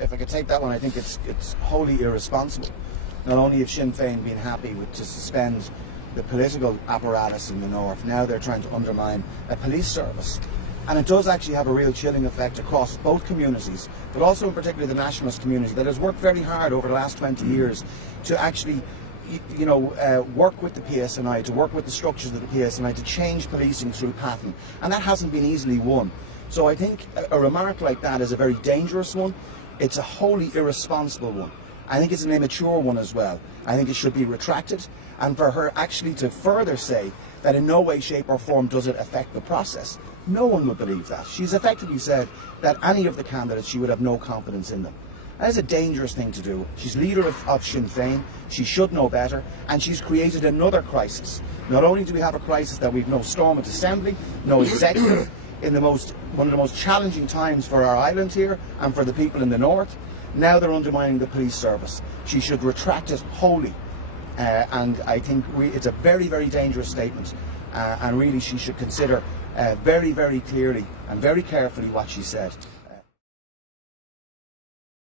if I could take that one, I think it's wholly irresponsible. Not only have Sinn Féin been happy to suspend the political apparatus in the north, now they're trying to undermine a police service. And it does actually have a real chilling effect across both communities, but also in particular the nationalist community that has worked very hard over the last 20 years to actually work with the PSNI, to work with the structures of the PSNI, to change policing through pattern. And that hasn't been easily won. So I think a remark like that is a very dangerous one. It's a wholly irresponsible one. I think it's an immature one as well. I think it should be retracted. And for her actually to further say that in no way, shape or form does it affect the process, no one would believe that. She's effectively said that any of the candidates, she would have no confidence in them. That is a dangerous thing to do. She's leader of Sinn Féin, she should know better, and she's created another crisis. Not only do we have a crisis that we've no Stormont Assembly, no executive, in one of the most challenging times for our island here and for the people in the north, now they're undermining the police service. She should retract it wholly. And I think it's a very, very dangerous statement, and really she should consider very, very clearly and very carefully what she said.